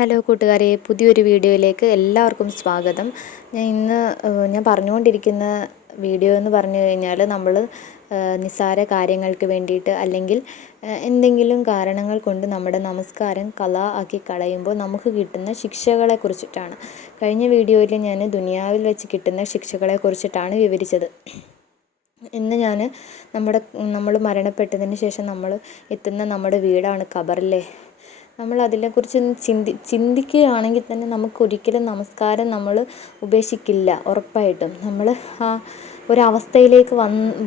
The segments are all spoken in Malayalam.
ഹലോ കൂട്ടുകാരെ, പുതിയൊരു വീഡിയോയിലേക്ക് എല്ലാവർക്കും സ്വാഗതം. ഞാൻ പറഞ്ഞുകൊണ്ടിരിക്കുന്ന വീഡിയോ എന്ന് പറഞ്ഞു കഴിഞ്ഞാൽ നമ്മൾ നിസ്സാര കാര്യങ്ങൾക്ക് വേണ്ടിയിട്ട് അല്ലെങ്കിൽ എന്തെങ്കിലും കാരണങ്ങൾ കൊണ്ട് നമ്മുടെ നമസ്കാരം ആക്കി കളയുമ്പോൾ നമുക്ക് കിട്ടുന്ന ശിക്ഷകളെ കുറിച്ചിട്ടാണ്. കഴിഞ്ഞ വീഡിയോയിൽ ഞാൻ ദുനിയാവിൽ വെച്ച് കിട്ടുന്ന ശിക്ഷകളെ കുറിച്ചിട്ടാണ് വിവരിച്ചത്. ഇന്ന് ഞാൻ നമ്മൾ മരണപ്പെട്ടതിന് ശേഷം നമ്മൾ എത്തുന്ന നമ്മുടെ വീടാണ് ഖബറല്ലേ. നമ്മൾ അതിനെക്കുറിച്ച് ചിന്തിക്കുകയാണെങ്കിൽ തന്നെ നമുക്കൊരിക്കലും നമസ്കാരം നമ്മൾ ഉപേക്ഷിക്കില്ല. ഉറപ്പായിട്ടും നമ്മൾ ആ ഒരവസ്ഥയിലേക്ക്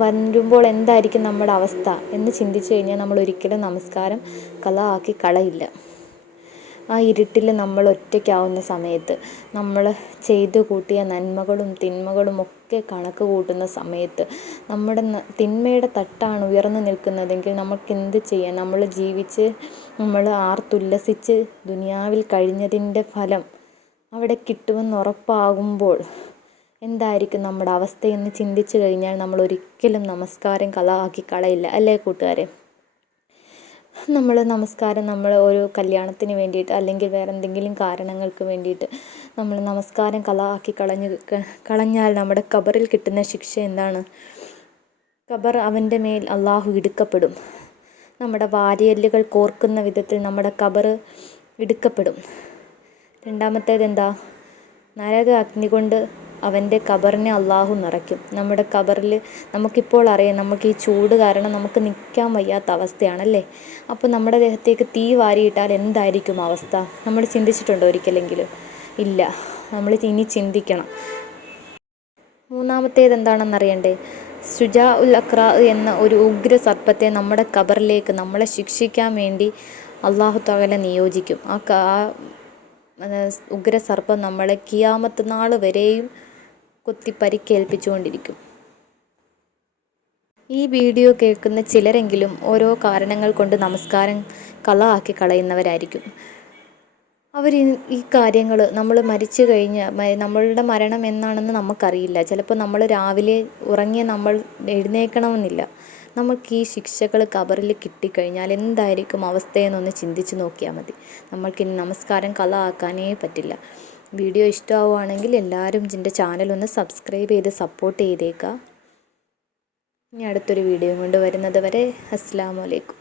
വരുമ്പോൾ എന്തായിരിക്കും നമ്മുടെ അവസ്ഥ എന്ന് ചിന്തിച്ചു കഴിഞ്ഞാൽ നമ്മൾ ഒരിക്കലും നമസ്കാരം ആക്കി കളയില്ല. ആ ഇരുട്ടിൽ നമ്മൾ ഒറ്റയ്ക്കാവുന്ന സമയത്ത്, നമ്മൾ ചെയ്തു കൂട്ടിയ നന്മകളും തിന്മകളും ഒക്കെ കണക്ക് കൂട്ടുന്ന സമയത്ത്, നമ്മുടെ തിന്മയുടെ തട്ടാണ് ഉയർന്നു നിൽക്കുന്നതെങ്കിൽ നമുക്കെന്ത് ചെയ്യാം? നമ്മൾ ജീവിച്ച് നമ്മൾ ആർത്തുല്ലസിച്ച് ദുനിയാവിൽ കഴിഞ്ഞതിൻ്റെ ഫലം അവിടെ കിട്ടുമെന്ന് ഉറപ്പാകുമ്പോൾ എന്തായിരിക്കും നമ്മുടെ അവസ്ഥയെന്ന് ചിന്തിച്ചു കഴിഞ്ഞാൽ നമ്മൾ ഒരിക്കലും നമസ്കാരം ആക്കി കളയില്ല, അല്ലേ കൂട്ടുകാരെ? നമ്മൾ ഒരു കല്യാണത്തിന് വേണ്ടിയിട്ട് അല്ലെങ്കിൽ വേറെ എന്തെങ്കിലും കാരണങ്ങൾക്ക് വേണ്ടിയിട്ട് നമ്മൾ നമസ്കാരം ആക്കി കളഞ്ഞാൽ നമ്മുടെ ഖബറിൽ കിട്ടുന്ന ശിക്ഷ എന്താണ്? ഖബർ അവൻ്റെ മേൽ അള്ളാഹു ഇടുക്കപ്പെടും. നമ്മുടെ വാരിയെല്ലുകൾ കോർക്കുന്ന വിധത്തിൽ നമ്മുടെ ഖബർ ഇടുക്കപ്പെടും. രണ്ടാമത്തേത് എന്താ? നരക അഗ്നി കൊണ്ട് അവൻ്റെ ഖബറിനെ അള്ളാഹു നിറയ്ക്കും. നമ്മുടെ ഖബറിൽ നമുക്കിപ്പോൾ അറിയാം, നമുക്ക് ഈ ചൂട് കാരണം നമുക്ക് നിൽക്കാൻ വയ്യാത്ത അവസ്ഥയാണല്ലേ. അപ്പോൾ നമ്മുടെ ദേഹത്തേക്ക് തീ വാരിയിട്ടാൽ എന്തായിരിക്കും അവസ്ഥ? നമ്മൾ ചിന്തിച്ചിട്ടുണ്ടോ ഒരിക്കലെങ്കിലും? ഇല്ല. നമ്മൾ ഇനി ചിന്തിക്കണം. മൂന്നാമത്തേത് എന്താണെന്നറിയണ്ടേ? സുജാ ഉൽ അക്ര എന്ന ഒരു ഉഗ്ര സർപ്പത്തെ നമ്മുടെ ഖബറിലേക്ക് നമ്മളെ ശിക്ഷിക്കാൻ വേണ്ടി അള്ളാഹു തആല നിയോഗിക്കും. ആ ഉഗ്രസർപ്പം നമ്മളെ ഖിയാമത്ത് നാൾ വരെയും കുത്തി പരിക്കേൽപ്പിച്ചുകൊണ്ടിരിക്കും. ഈ വീഡിയോ കേൾക്കുന്ന ചിലരെങ്കിലും ഓരോ കാരണങ്ങൾ കൊണ്ട് നമസ്കാരം ആക്കി കളയുന്നവരായിരിക്കും. അവർ ഈ കാര്യങ്ങൾ നമ്മൾ മരിച്ചു കഴിഞ്ഞ് നമ്മളുടെ മരണം എന്നാണെന്ന് നമുക്കറിയില്ല. ചിലപ്പോൾ നമ്മൾ രാവിലെ ഉറങ്ങിയ നമ്മൾ എഴുന്നേൽക്കണമെന്നില്ല. നമുക്ക് ഈ ശിക്ഷകൾ ഖബറിൽ കിട്ടിക്കഴിഞ്ഞാൽ എന്തായിരിക്കും അവസ്ഥയെന്നൊന്ന് ചിന്തിച്ച് നോക്കിയാൽ മതി. നമ്മൾക്കിനി നമസ്കാരം ആക്കാനേ പറ്റില്ല. വീഡിയോ ഇഷ്ടമാവുകയാണെങ്കിൽ എല്ലാവരും എൻ്റെ ചാനലൊന്ന് സബ്സ്ക്രൈബ് ചെയ്ത് സപ്പോർട്ട് ചെയ്തേക്കുക. ഇനി അടുത്തൊരു വീഡിയോ കൊണ്ട് വരുന്നത് വരെ അസ്സലാമു അലൈക്കും.